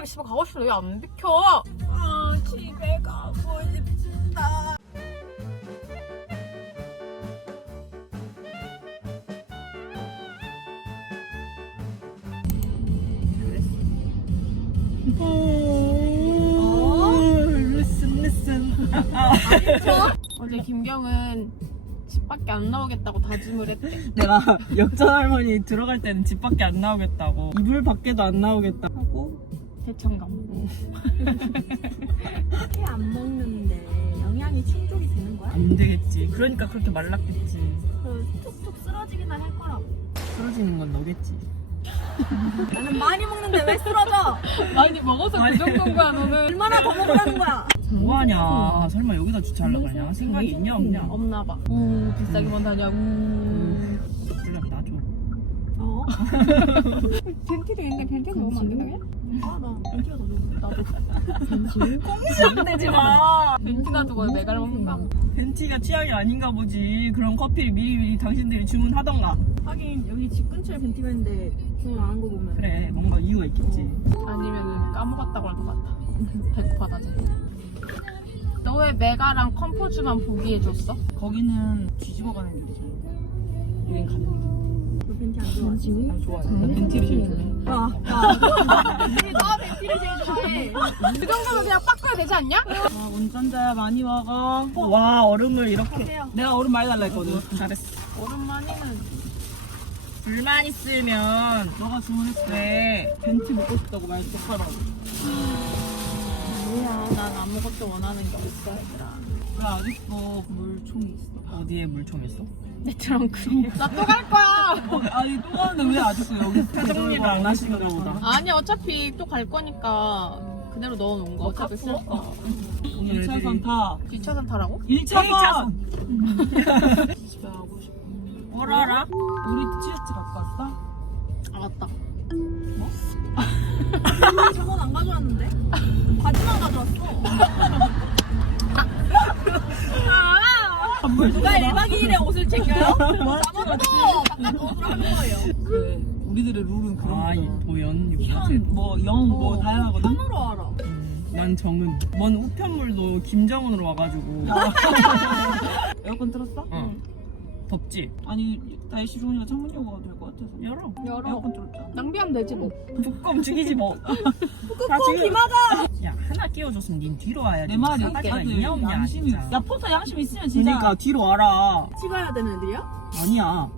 빨리 집에 가고 싶은데 왜 안 비켜? 아 집에 가고 싶다. 어제 김경은 집 밖에 안 나오겠다고 다짐을 했대. 내가 역전 할머니 들어갈 때는 집 밖에 안 나오겠다고 이불 밖에도 안 나오겠다 대청감. 회안 먹는데 영양이 충족이 되는 거야? 안 되겠지 그러니까 그렇게 말랐겠지 그 툭툭 쓰러지기나 할 거라고. 쓰러지는 건 너겠지 나는 많이 먹는데 왜 쓰러져? 많이 먹어서 그 정도인 거야 너는. 얼마나 더 먹으라는 거야? 뭐하냐 설마 여기다 주차하려고 하냐 생각이 있냐 없냐 없나 봐. 우 비싸기만 하냐고. 연락 놔줘 어? 벤티도 있는데 벤티 먹으면 안 된다냐? 아나 벤티가 더 좋은데. 나도. 꽁시되지 마 벤티 놔두고 메가를 먹는가? 벤티가 취향이 아닌가 보지 그럼 커피를 미리미리 당신들이 주문하던가 하긴 여기 집 근처에 벤티가 있는데 주문 안 한 거 보면. 그래 뭔가 이유가 있겠지 아니면은 까먹었다고 할 것 같아. 배고파다 쟤. 너왜 메가랑 컴포즈만 보기 해줬어? 거기는 뒤집어가는 길이잖아 여긴 가는 길너 벤티 안 좋아하지? 아 좋아요 나 벤티를 제일 좋아해 아, 아. 나 벤티를 제일 좋아해. 그 정도면 그냥 빡가야 되지 않냐? 와 운전자야 많이 먹어 와 얼음을 이렇게. 내가 얼음 많이 달라 했거든 잘했어 오랜만이는 불만 있으면 너가 주문했을 때 벤티 먹고 싶다고 말 똑바로 하고 뭐야 난 아무것도 원하는 게 없어 얘들아 왜 아직도 물총이 있어 어디에 물총 있어? 내 트렁크에 나 또 갈 거야 어, 아니 또 가는데 왜 아직도 여기 사정리를 안 하시는가 보다 아니 어차피 또 갈 거니까 그대로 넣어놓은 거 어차피 쓸 거. 1차선 타 2차선 타라고? 1차선 집에 가고 싶어. 뭐라라? 우리 치즈집 갖고 왔어? 알았다 저건 안 가져왔는데? 바지만 가져왔어. 누가 1박 2일에 옷을 챙겨요? 잠옷도 바깥 옷으로 하는 거예요. 그래 우리들의 룰은 그런 아, 이 보연 현 뭐 영 뭐 다양하거든 손으로 알아. 난 정은 먼 우편물도 김정은으로 와가지고 에어컨 틀었어? 어 덥지? 아니 날씨 좋으니까 창문 열고 가도 될 것 같아서. 열어. 열어. 에어컨 틀었잖아. 낭비하면 되지 뭐. 뚜껑 죽이지 뭐. 뚜껑 기마다. 야 하나 끼워줬으면 닌 뒤로 와야지. 내 말이 사다리가 다들 있냐 없냐 양심이 진짜. 야 포터 양심 있으면 진짜. 그러니까 뒤로 와라. 찍어야 되는 애들이야? 아니야.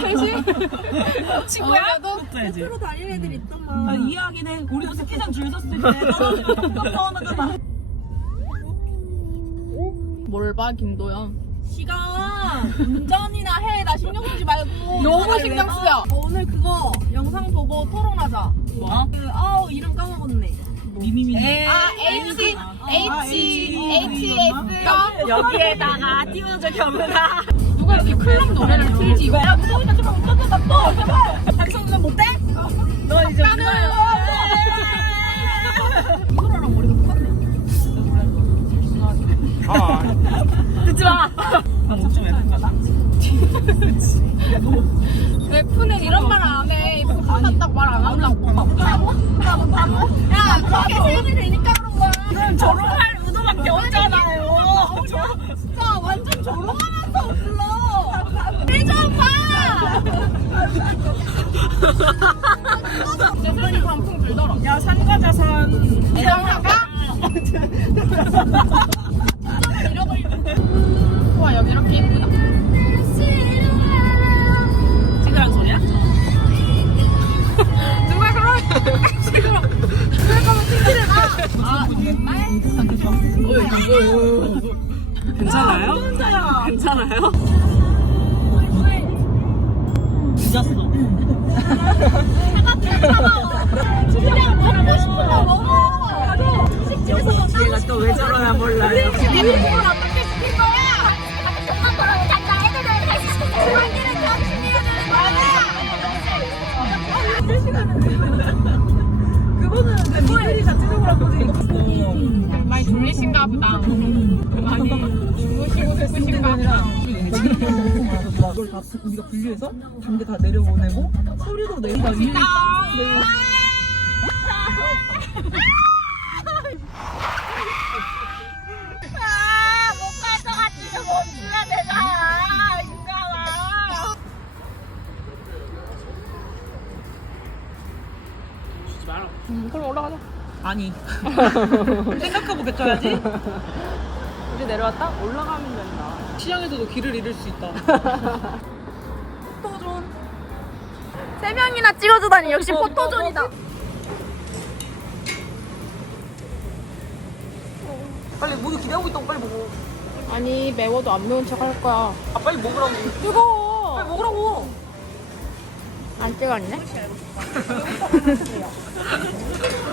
셋이? 친구야? 도? 써야지. 서로 다니는 애들 있단 아, 말이야. 이해하긴 해. 우리도 스키장 줄 섰을 때 떨어지면 깜깜 서운하잖아. 뭘봐 김도연 시간 운전이나 해. 나 신경 쓰지 말고. 너무 신경 봐? 쓰여. 어, 오늘 그거 영상 보고 토론하자. 뭐? 그 아우 이름 까먹었네. 미미미 아 H H H S 여기에다가 띄워줘 경은아 누가 이렇게 클럽 노래를 틀지 이거 야 무서우니까 좀또 제발. 박성준 못해? 너 이제 나는 이거랑 머리가 똑같네. 듣지 마! 난좀 예쁜 거다 왜 푸는 이런 말 안 해? 이거 푸났다고 말안 한다고. 야 그렇게 세일이 되니까 그런 거야. 그럼 졸업할 의도밖에 없잖아요 진짜 완전 조롱하면서 불러. 해좀 봐. 내 손이 단풍 들더라. 야 산과자산 대장사가? 와 여기 이렇게 예쁘다. 찍으라는 소리야? 누가 그러면 지금 그럴 거면 TV를 봐. 괜찮아요? 괜찮아요? 늦었어 그냥 먹고 싶은 거 먹어. 얘가 또왜 저러나 몰라 미들이 자체적으로 한 거지 많이 졸리신가 보다. 많이 주무시고 싶으신가 보다. 이걸 다 우리가 분리해서 담배 다 내려보내고 소리도 내고 막 이렇게 아. 음, 그럼 올라가자. 아니. 생각하고 뱉어야지. 이제 내려왔다? 올라가면 된다. 시장에서도 길을 잃을 수 있다. 세 명이나 찍어주다니 역시 포토존이다. 빨리 모두 기대하고 있다고 빨리 먹어. 아니, 매워도 안 매운 척 할 거야. 아 빨리 먹으라고. 뜨거워. 빨리 먹으라고. 안 뜨겁네?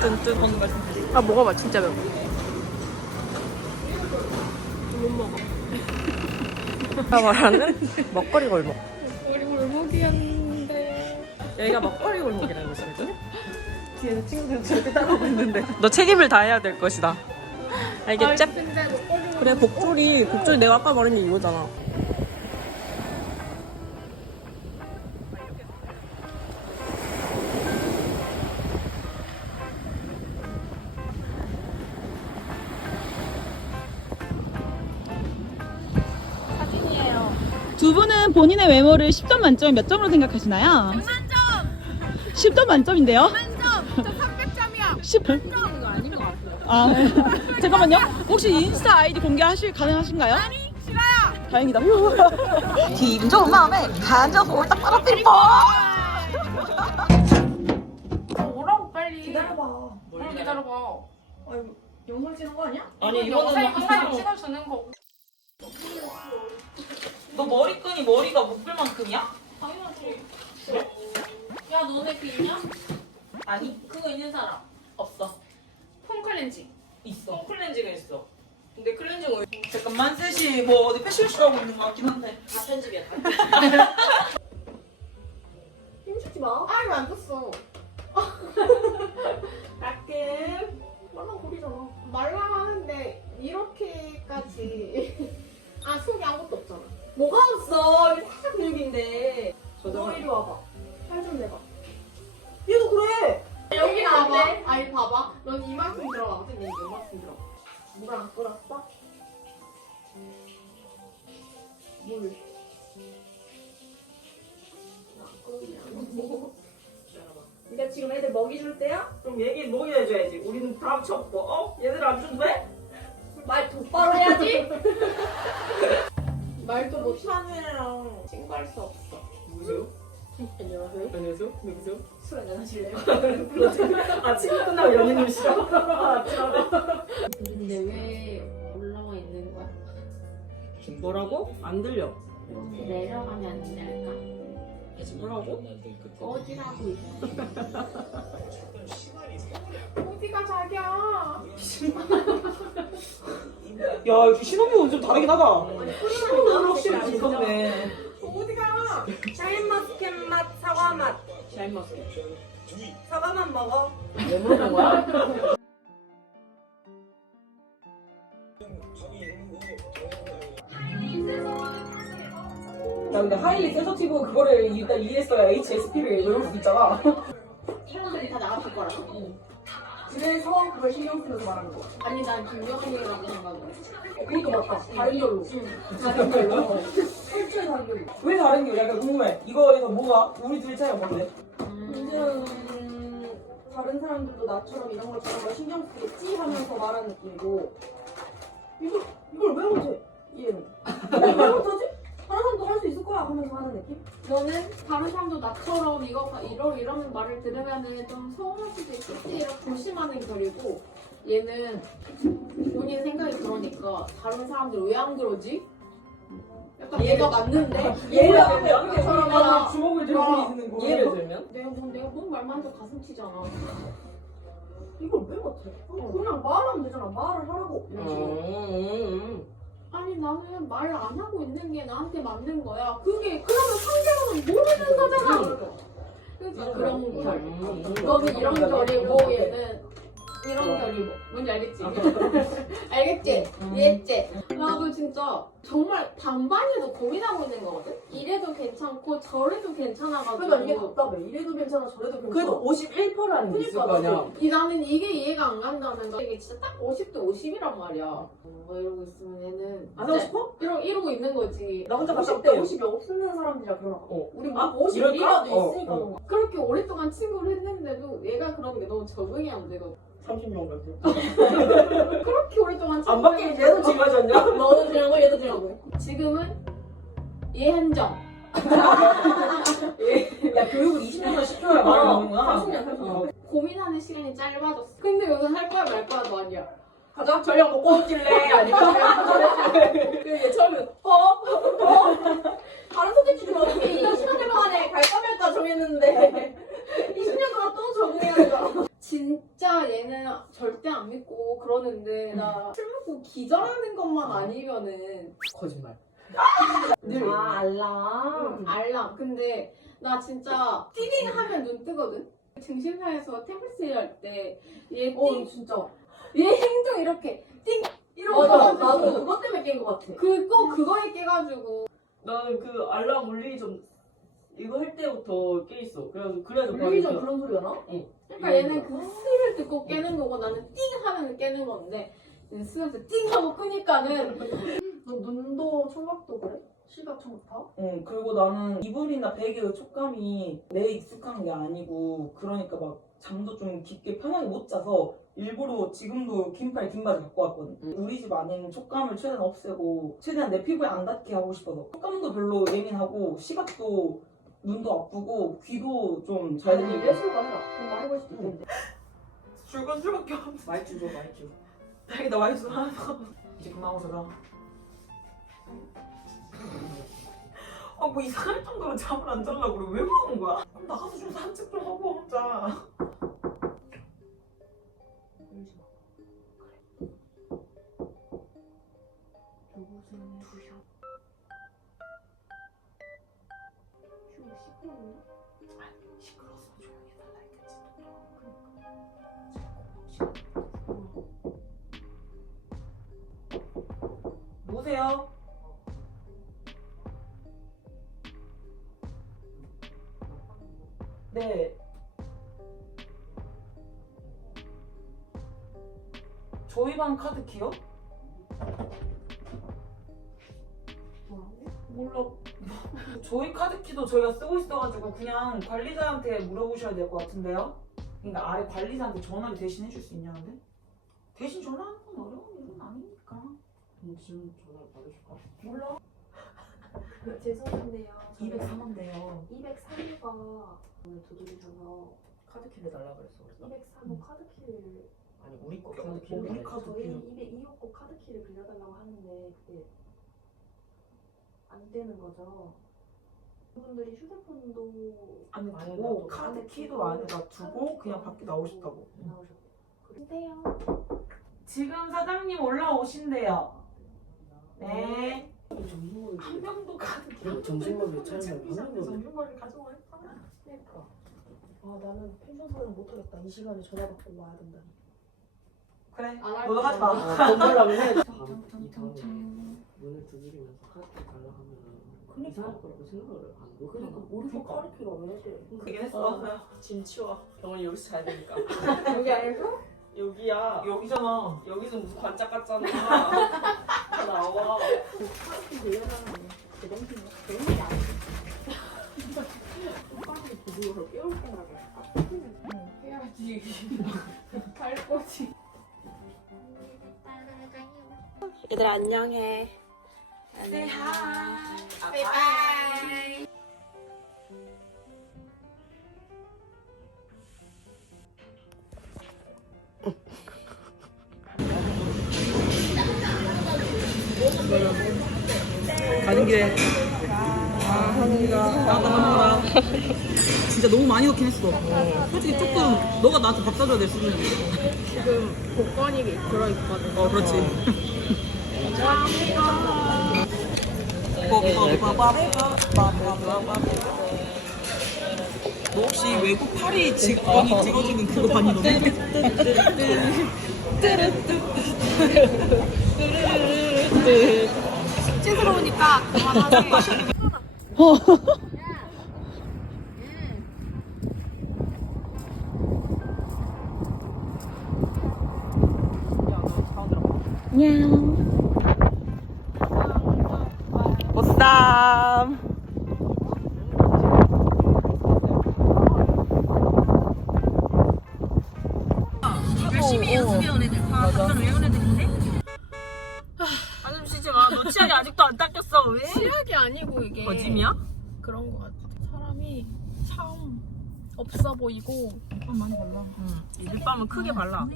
뜬뜬 방금 말씀. 아, 먹어봐. 진짜 매워. 나 말하는 먹거리 골목. 우리 골목이었는데. 여기가 먹거리 골목이라는 곳이거든. 뒤에서 친구들 저렇게 따라오고 있는데. 너 책임을 다해야 될 것이다. 알겠지? 그래 복조리 복조리 내가 아까 말한 게 이거잖아. 본인의 외모를 10점 만점에 몇 점으로 생각하시나요? 만점! 10점 만점인데요? 만점! 저 300점이야. 10. 이거 아닌 것 같아요. 아, 잠깐만요. 혹시 인스타 아이디 공개하실 가능하신가요? 아니, 싫어요. 다행이다. 기분 좋은 마음에 간접 홀딱 떨어뜨린 거. 오라고 빨리. 기다려봐. 뭘 기다려봐. 영상 찍는 거 아니야? 아니 이거는 영상 찍어주는 거고. 너 머리끈이 머리가 묶을 만큼이야? 당연하지. 야, 너네 그 있냐? 아니 그거 있는 사람. 없어. 폼 클렌징. 있어. 클렌징가 있어. 근데 클렌징 오일 잠깐만 셋이 뭐 어디 패션쇼 하고 있는 것 같긴 한데 다 편집이야 힘주지 마. 아, 이거 안 떴어. 가끔 말랑거리잖아. 말랑하는데 이렇게까지. 아, 속이 아무것도 없잖아. 뭐가 없어? 이게 살짝 근육인데. 너 이리 와봐. 팔좀 내봐. 얘도 그래. 여기 나와봐. 아니, 봐봐. 넌 이만큼 들어가거든. 얘 이만큼 들어가. 물안 끓었어? 물. 그러니까 지금 애들 먹이 줄 때야? 그럼 얘기 뭐 해줘야지 우리는 다 합쳐먹고 어? 얘들 안 돼? 말 똑바로 해야지. 말도 못하는 애랑 친구할 수 없어. 누구세요? 안녕하세요. 안녕하세요? 누구세요? 술 한잔 하실래요? 아 친구 끝나고 연인님 싫어? 아 근데 왜 올라와 있는 거야? 뭐라고? 안 들려 내려가면 안 될까? 뭐라고? 어디라고 있어? 어디가 자기야? 야 이거 신혼부분 좀 다르긴 하다 신혼은 확실히 즐겁네 어디가? 샤인머스켓 맛, 사과 맛. 샤인머스켓 사과만 먹어. 왜 물어본 거야? 야 근데 하일리 센서티브 그거를 일단 이해했어야 HSP를 외울 수 있잖아 사람들이 다 나갔을 거라서. 그래서 그걸 신경 쓰면서 말하는 거야. 아니 난 김여성이라고 생각해. 그것도 맞다. 다른 결로. 다른 결로. 철저히 다른 결로. 왜 다른 게 약간 궁금해 이거에서 뭐가 우리 둘 차이가 뭔데? 이제는 다른 사람들도 나처럼 이런 걸 저런 걸 신경 쓰겠지 하면서 말하는 느낌이고 이걸 이걸 왜 못해? 얘는 이걸 왜 못하지? 다른 사람도 할 수 있을 거야 하면서 하는 느낌? 너는 다른 사람도 나처럼 이거 이러 이러는 말을 들으면은 좀 서운할 수도 있겠지 이렇게 조심하는 결이고 얘는 본인 생각이 그러니까 다른 사람들 왜 안 그러지? 약간 얘가 맞는데 얘가 얘가 왜 주먹을 들고 어. 있는 거야? 예를 들면? 내가 뭐 내가 뭔 말만 해도 가슴 치잖아. 이걸 왜 못해? 그냥 말하면 되잖아 말을 하라고 이런 식으로 음, 아니 나는 말을 안 하고 있는 게 나한테 맞는 거야. 그게 그러면 상대방은 모르는 거잖아. 그러니까 그런 결. 음. 너는 이런 결이고 얘는 이런 결이 뭐 뭔지 알겠지? 알겠지? 이해했지? 나도 진짜 정말 반반이도 고민하고 있는 거거든? 이래도 괜찮고 저래도 괜찮아가지고 그러니까 이게 답답해. 이래도 괜찮아, 저래도 괜찮아. 그래도 51%라는 게 있을 거 그러니까 아니야. 이 나는 이게 이해가 안 간다는 거 이게 진짜 딱 50대 50이란 말이야 뭐 이러고 있으면 얘는 안 하고 싶어? 이러, 이러고 있는 거지 나 혼자 갔다 50대 올게. 50이 없는 사람들이랑 결혼하고. 어. 우리 아, 뭐 이럴까? 51이라도 어, 있으니까 어. 너무. 그렇게 오랫동안 친구를 했는데도 얘가 그런 게 너무 적응이 안 되거든 30명 같아. 그렇게 오랫동안 안 받게 얘도 지금 하셨냐? 너도 지나고 얘도 지나고 지금은 얘 한정 야, 교육을 20년을 시켜야 말이 나오는구나. 30년, 30년. 고민하는 시간이 짧아졌어 근데 요새 할 거야 말 거야도 아니야 가자, 저녁 먹고 싶길래. 아니면 그얘 처음에, 어? 어? 다른 선택지 좀 어떻게 20년 만에 갈까 말까 정했는데 20년 동안 또 적응해야 되잖아. 진짜 얘는 절대 안 믿고 그러는데 나 술 먹고 기절하는 것만 아니면은 거짓말. 늘. 아, 알람. 알람 근데 나 진짜 띠링 하면 눈 뜨거든 등심사에서 템플스테이 할때얘 어, 진짜. 얘 행동 이렇게 띵 이러고 맞아, 가가지고 나도 그것 때문에 깬 것 같아. 그거 그거에 깨가지고 나는 그 알람 울리기 전 이거 할 때부터 깨 있어. 그래서 그래서 전 그런 소리가 나? 그러니까 얘는 그 스를 듣고 깨는 거고 나는 띵 하면 깨는 건데 얘는 스에서 띵 하고 끄니까는 너 눈도 청각도 그래? 시각 청각 다? 응, 그리고 나는 이불이나 베개의 촉감이 내 익숙한 게 아니고 그러니까 막 잠도 좀 깊게 편하게 못 자서 일부러 지금도 긴팔 긴 바지 갖고 왔거든. 우리 집 안에 촉감을 최대한 없애고 최대한 내 피부에 안 닿게 하고 싶어서 촉감도 별로 예민하고 시각도 눈도 아프고 귀도 좀잘 아니, 들리고 예술가 아니라 그럼 말해볼 수도 있는데. 줄건 줄밖에 없어. 말주 줘 말주. 다행이다 말주 하나 더. 이제 그만 오서 가. 아뭐 이상할 정도로 잠을 안 자려고 그래 왜 그러는 거야? 그럼 나가서 좀 산책 좀 하고 혼자. 시끄러워서 조용히 해달라 했겠지. 뭐세요? 네. 저희 반 카드 키요? 몰라. 저희 카드키도 저희가 쓰고 있어가지고 그냥 관리자한테 물어보셔야 될 것 같은데요? 그러니까 아래 관리자한테 전화를 대신 해줄 수 있냐는데? 대신 전화하는 건 어려운 일은 아니니까. 지금 전화 받으실까? 몰라. 죄송한데요. 203원대요. 203호가 오늘 두드리셔서 카드키를 달라 그랬어. 그래서 203호 카드키를 아니 우리 거 어, 카드키를 우리 달라 카드. 저희 202호 거 카드키를 빌려달라고 하는데 그게 안 되는 거죠. 분들이 휴대폰도 안에 안에 두고 놔두고. 카드 키도 안에다 두고 그냥 밖에 나오셨다고. 나오셨대요. 그런데요. 지금 사장님 올라오신대요. 네. 한 명도 카드키. 그리고 정신머리 명도 정신머리 가져와 했잖아. 그러니까. 아 나는 펜션 사는 못하겠다. 이 시간에 전화 받고 와야 된다니. 그래. 안할 너도 하지 거야. 마. 아, 건달라면 해. 다음 이 다음에 문을 두드리면서 카드키 달라 하면은 그러니까. 이상할 거라고 생각을 안 못. 그러니까 우리도 카드키가 왜 돼? 그긴 했어. 짐 치워. 병원이 여기서 자야 되니까. 여기 아니고 여기야. 여기잖아. 여기서 무슨 관짝 같잖아. 다 나와. 빌려달라는 게 제정신이야. 그런 게 아니야. 오빠들이 부부를 깨울 생각을 할까? 해야지 할 거지 얘들아 안녕해. Say hi. Say bye 가는 길에. 아 감사합니다 진짜 너무 많이 넣긴 했어. 솔직히 조금 너가 나한테 밥 사줘야 될 수준이야. 지금 복권이 들어있거든. 어 그렇지. 감사합니다 너 혹시 외국 파리 직원이 찍어주는 그거 봤니 너네? 숙제스러우니까 그만하세요. 열심히 연습해온 애들 다 답변 외운 애들인데? 아좀 쉬지 마너 치약이 아직도 안 닦였어. 왜? 치약이 아니고 이게 거짓이야? 그런 거 같아. 사람이 참 없어 보이고. 좀 많이 발라. 이 립밤은 크게 발라.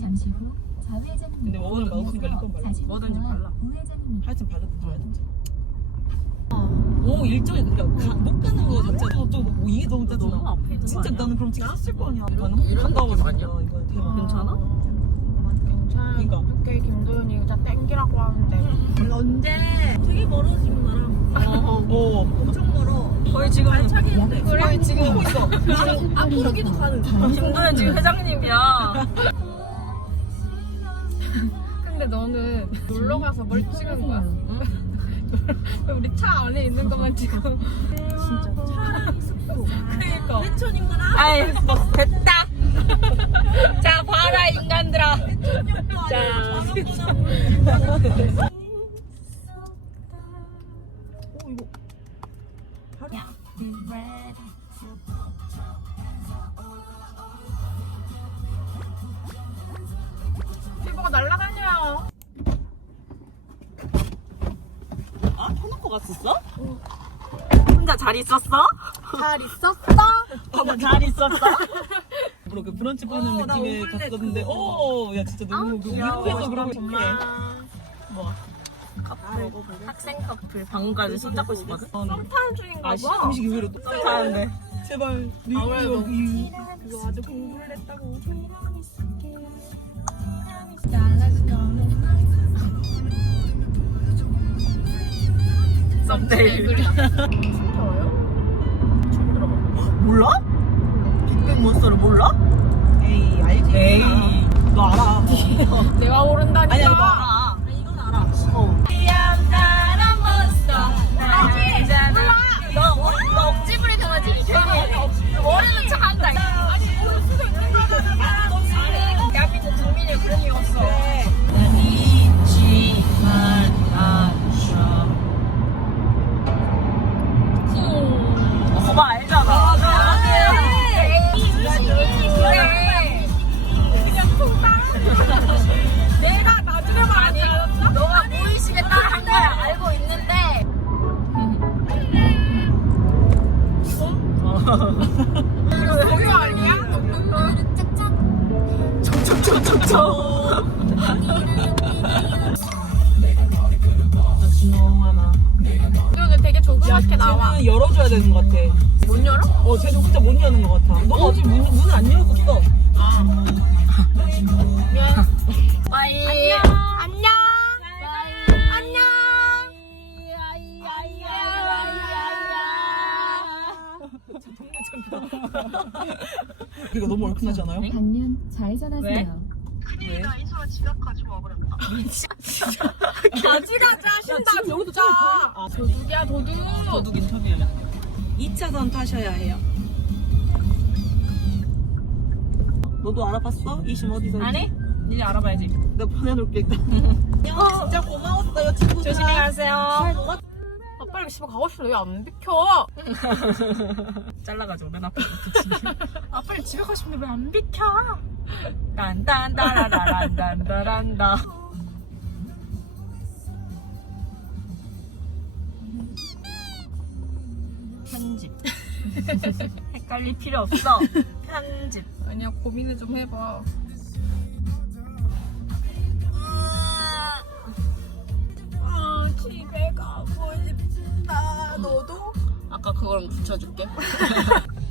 잠시 후 좌회전입니다. 근데 마우스니까 립밤 발라. 뭐든지 발라. 하여튼 발랐든 말든지 오 일정이 그러니까 가- 못 가는 거 자체가 좀뭐 이게 너무 짜증나. 너무 앞에 진짜 나는 그럼 지금 썼을 거 아니야. 나는 이런 거 아니야? 이거 대박 괜찮아? 괜찮아. 그러니까. 어떻게 김도현이 여자 땡기라고 하는데. 언제? 되게 멀어지면 나랑 어 엄청 멀어. 거의 지금 발차기인데. 그래 지금. 하고 있어. 앞으로기도 가는 김도현 지금 회장님이야. 근데 너는 놀러 가서 뭘 찍은 거야? 우리 차 안에 있는 것만 지금 진짜. 차랑 습도 그러니까. 회천인구나? 아이 됐다. 자 봐라 인간들아. 자. 피부가 날아다녀요 아 펴놓고 갔었어? 혼자 잘 있었어? 잘 있었어? 아마 잘 있었어? 물론 그 브런치 보는 어, 나 느낌에 갔었는데 어야 진짜 너무 귀여워. 미국에서 그런 거 정말. 뭐 학생 커플 방금까지 손잡고 있었거든? 타는 중인가 아 시작 음식이 왜 이래 또 타는데 제발 아무래도. 이 그거 아주 공부를 했다고 썸데일 몰라? 빅뱅 몬스터를 몰라? 에이 알지. 에이. 너 알아. 내가 모른다니까. 아니야 이거 알아 이거 되게 조그맣게 나와. 쟤는 열어줘야 되는 것 같아. 못 열어? 어 쟤는 진짜 못 여는 것 같아. 너가 아직 문, 문을 안 열어줬어 빠이. 안녕. 안녕. 그리고 너무 얼큰하지 않아요? 반면 좌회전하세요. 왜? 왜? 가지 가지 하신다 진짜 아, 도둑이야 도둑 도둑 인터뷰야 2차선 타셔야 해요 너도 알아봤어? 이심 어디서 아니? 니네 알아봐야지. 내가 보내놓을게 일단 야 진짜 고마웠어요 친구들 조심히 가세요. 아 빨리 집에 가고 싶은데 왜 안 비켜 잘라가지고 맨 앞에 붙이지. 아 빨리 집에 가고 싶은데 왜 안 비켜? 딴딴따라라란딴따란다. 헷갈릴 필요 없어. 편집. 아니야 고민을 좀 해봐 아 집에 가고 싶다 너도? 아까 그거랑 붙여줄게